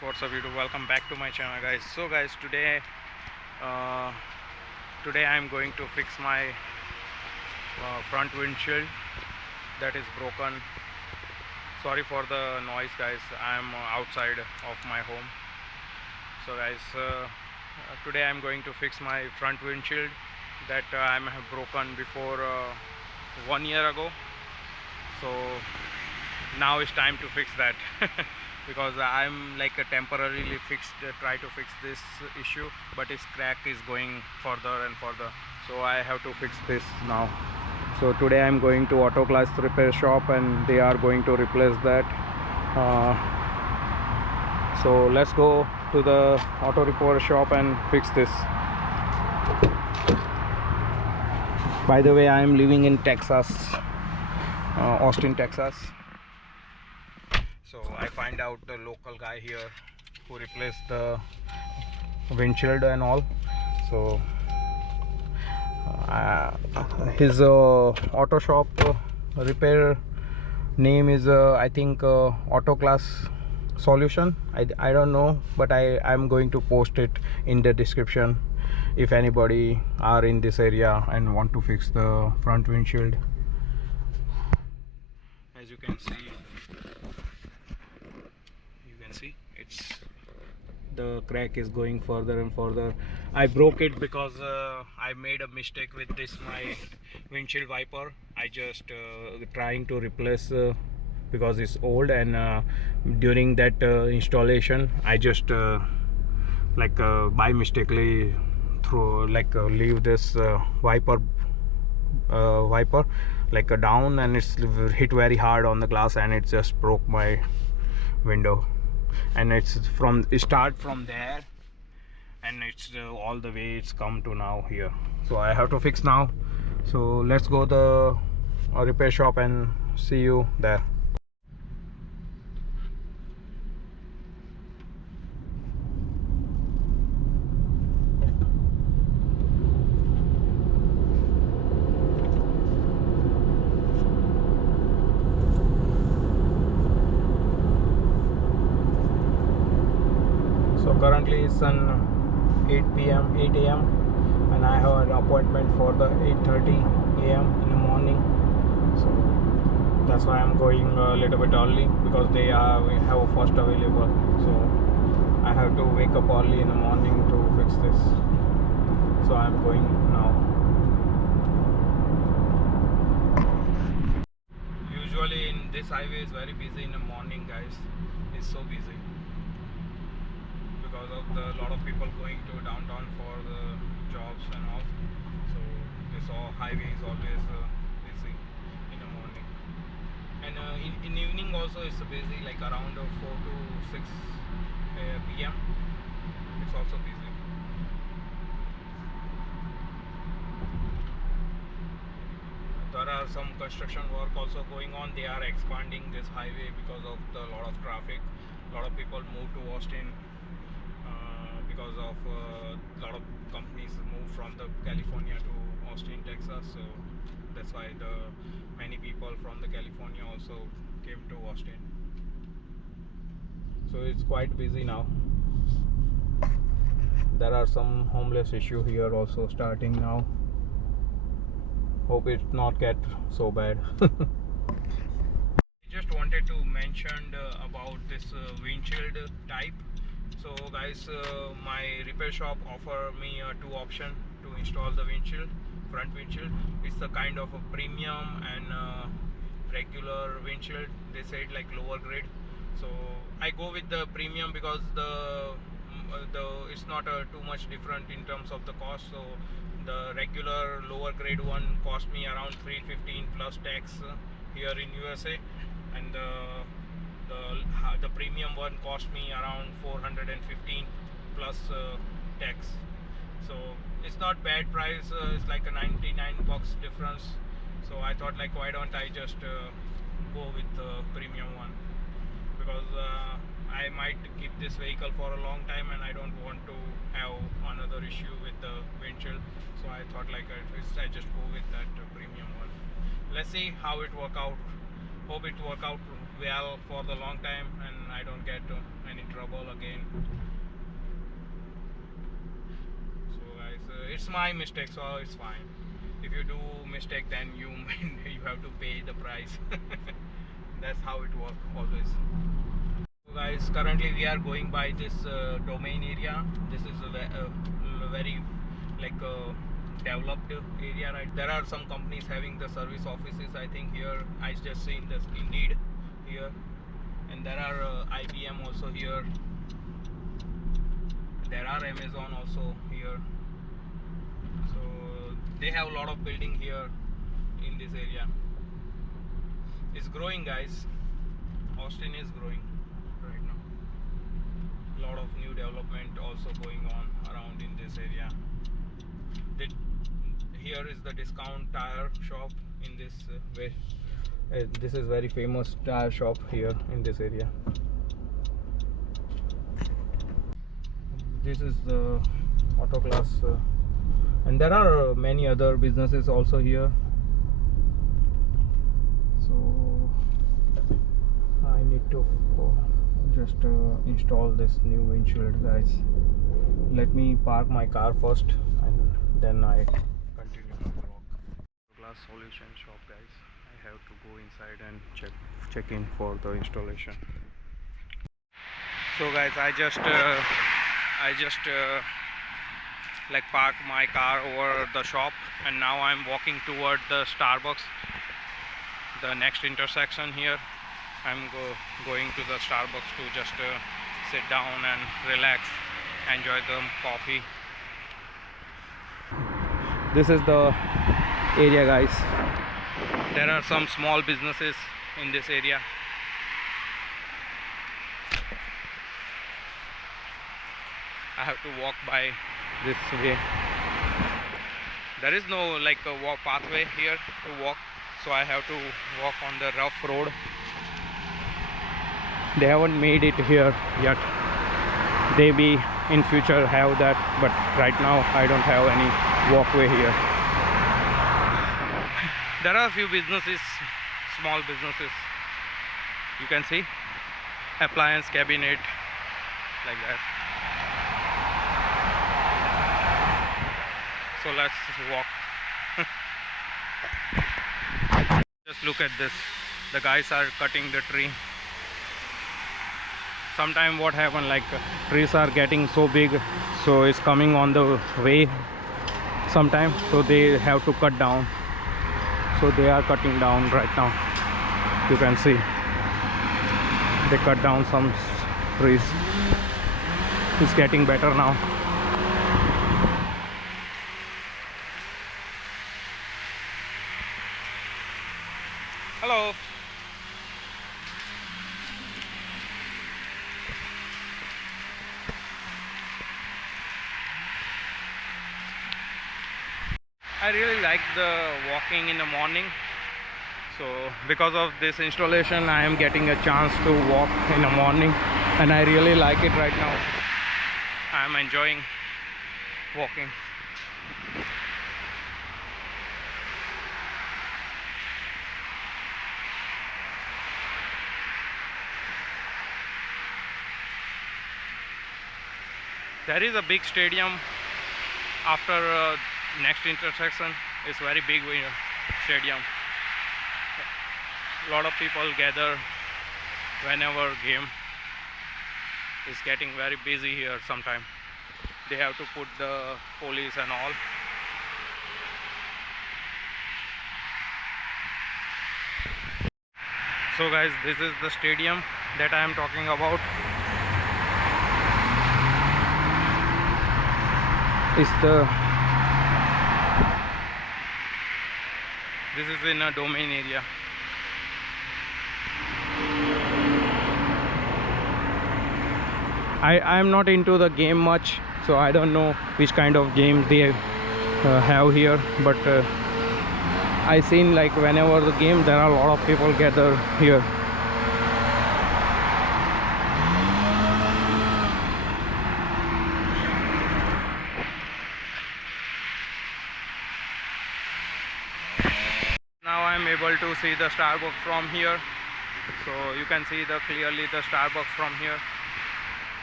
What's up YouTube, welcome back to my channel guys. So guys, today I'm going to fix my front windshield that is broken. Sorry for the noise guys, I'm outside of my home. So guys, today I'm going to fix my front windshield that I have broken before 1 year ago. So now it's time to fix that. Because I'm like temporarily try to fix this issue, but its crack is going further and further, so I have to fix this now. So today I'm going to auto glass repair shop and they are going to replace that. So let's go to the auto repair shop and fix this. By the way, I am living in Texas, Austin, Texas. So I find out the local guy here who replaced the windshield and all. So his auto shop repair name is I think Auto Glass Solution. I don't know, but I'm going to post it in the description if anybody are in this area and want to fix the front windshield. As you can see, it's the crack is going further and further. I broke it because I made a mistake with this my windshield wiper. I just trying to replace because it's old, and during that installation I just by mistakenly leave this wiper down, and it's hit very hard on the glass and it just broke my window. And it start from there, and it's all the way it's come to now here. So I have to fix now. So let's go the repair shop and see you there. So currently it's an 8 a.m. and I have an appointment for the 8:30 a.m. in the morning. So that's why I'm going a little bit early, because we have a first available. So I have to wake up early in the morning to fix this. So I'm going now. Usually in this highway is very busy in the morning guys. It's so busy because of the lot of people going to downtown for the jobs and all. So this highway is always busy in the morning, and in evening also it's busy, like around 4 to 6 p.m. it's also busy. There are some construction work also going on. They are expanding this highway because of the lot of traffic. A lot of people move to Austin because of a lot of companies move from the California to Austin, Texas. So that's why many people from the California also came to Austin. So it's quite busy now. There are some homeless issue here also starting now. Hope it not get so bad. I just wanted to mention about this windshield type. So guys, my repair shop offer me two options to install the front windshield. It's a kind of a premium and regular windshield. They said like lower grade. So I go with the premium because it's not too much different in terms of the cost. So the regular lower grade one cost me around $315 plus tax here in USA, and the premium one cost me around $415 plus tax. So it's not bad price. It's like a $99 difference. So I thought, like, why don't I just go with the premium one, because I might keep this vehicle for a long time and I don't want to have another issue with the windshield. So I thought, like, I just go with that premium one. Let's see how it work out. Hope it work out well for the long time and I don't get any trouble again. So guys, it's my mistake, so it's fine. If you do mistake, then you you have to pay the price. That's how it works always. So guys, currently we are going by this domain area. This is a very like developed area, right? There are some companies having the service offices. I think here I just seen this Indeed here, and there are IBM also here. There are Amazon also here. So they have a lot of building here in this area. It's growing, guys. Austin is growing right now. A lot of new development also going on around in this area. Here is the discount tire shop in this way. This is very famous tire shop here in this area. This is the auto class, and there are many other businesses also here. So I need to just install this new windshield, guys. Let me park my car first and then I continue my walk. Glass solution shop, guys. I have to go inside and check in for the installation. So guys, I just like park my car over the shop, and now I'm walking toward the Starbucks, the next intersection here. I'm going to the Starbucks to just sit down and relax, enjoy the coffee. This is the area, guys. There are some small businesses in this area. I have to walk by this way. There is no like a walk pathway here to walk, so I have to walk on the rough road. They haven't made it here yet. They be in future have that, but right now I don't have any walkway here. There are a few businesses, small businesses. You can see appliance cabinet like that. So let's walk. Just look at this. The guys are cutting the tree. Sometimes what happens, like trees are getting so big, so it's coming on the way sometimes, so they have to cut down. So they are cutting down right now. You can see they cut down some trees. It's getting better now. Hello. I really like the walking in the morning. So because of this installation, I am getting a chance to walk in the morning, and I really like it right now. I am enjoying walking. There is a big stadium after next intersection. It's very big stadium. A lot of people gather whenever game is getting very busy here. Sometime they have to put the police and all. So guys, this is the stadium that I am talking about. This is in a domain area. I am not into the game much, so I don't know which kind of game they have here, but I seen like whenever the game there are a lot of people gather here. Now I'm able to see the Starbucks from here. So you can see clearly the Starbucks from here.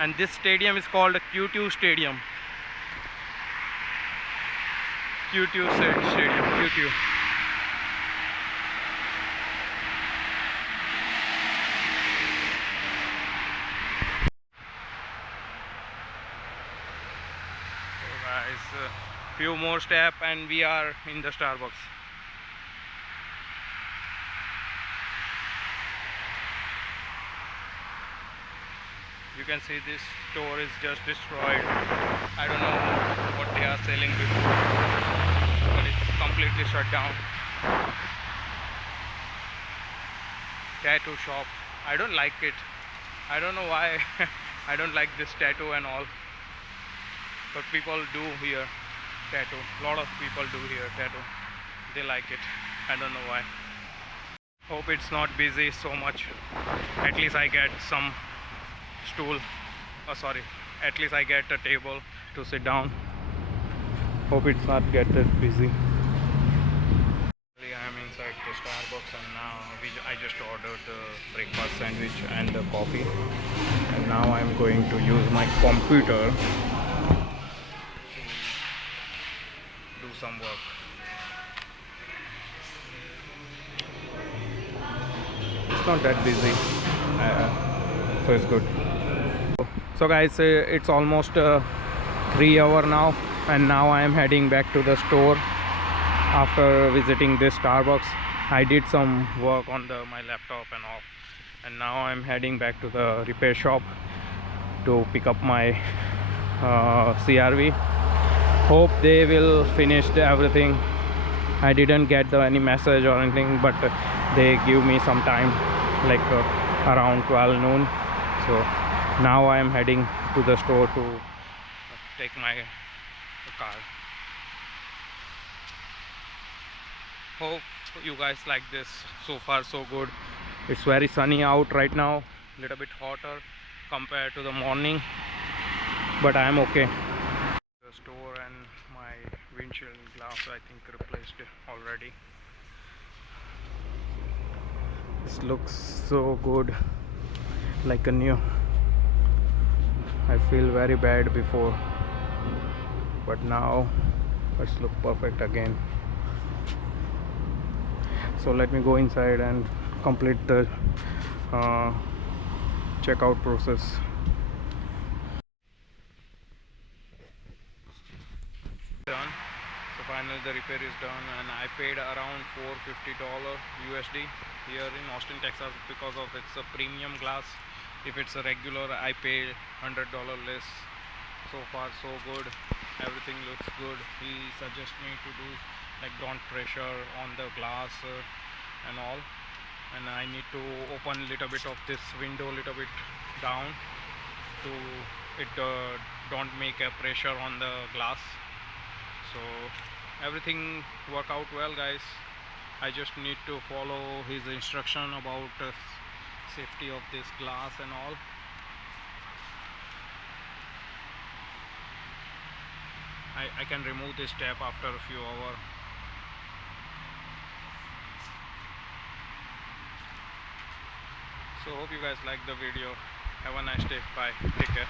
And this stadium is called Q2 Stadium. Q2 Stadium. Q2. So guys, few more steps and we are in the Starbucks. You can see this store is just destroyed. I don't know what they are selling before, but it's completely shut down. Tattoo shop. I don't like it. I don't know why. I don't like this tattoo and all. But people do here tattoo. Lot of people do here tattoo. They like it. I don't know why. Hope it's not busy so much. At least I get some stool. Oh sorry. At least I get a table to sit down. Hope it's not get busy. I am inside the Starbucks and now I just ordered the breakfast sandwich and the coffee. And now I am going to use my computer to do some work. It's not that busy, so it's good. So guys, it's almost 3 hours now, and now I am heading back to the store after visiting this Starbucks. I did some work on my laptop and all, and now I'm heading back to the repair shop to pick up my CRV. Hope they will finish everything. I didn't get any message or anything, but they give me some time, like around 12 noon. So now I am heading to the store to take my car. Hope you guys like this. So far so good. It's very sunny out right now, little bit hotter compared to the morning, but I am okay. The store and my windshield glass I think replaced already. This looks so good, like a new. I feel very bad before, but now it's look perfect again. So let me go inside and complete the checkout process. Done. So finally the repair is done, and I paid around $450 USD here in Austin, Texas, because of it's a premium glass. If it's a regular, I pay $100 less. So far so good, everything looks good. He suggests me to do like don't pressure on the glass and all, and I need to open little bit of this window little bit down to it don't make a pressure on the glass. So everything work out well, guys. I just need to follow his instruction about safety of this glass and all. I can remove this tap after a few hours. So hope you guys like the video. Have a nice day. Bye. Take care.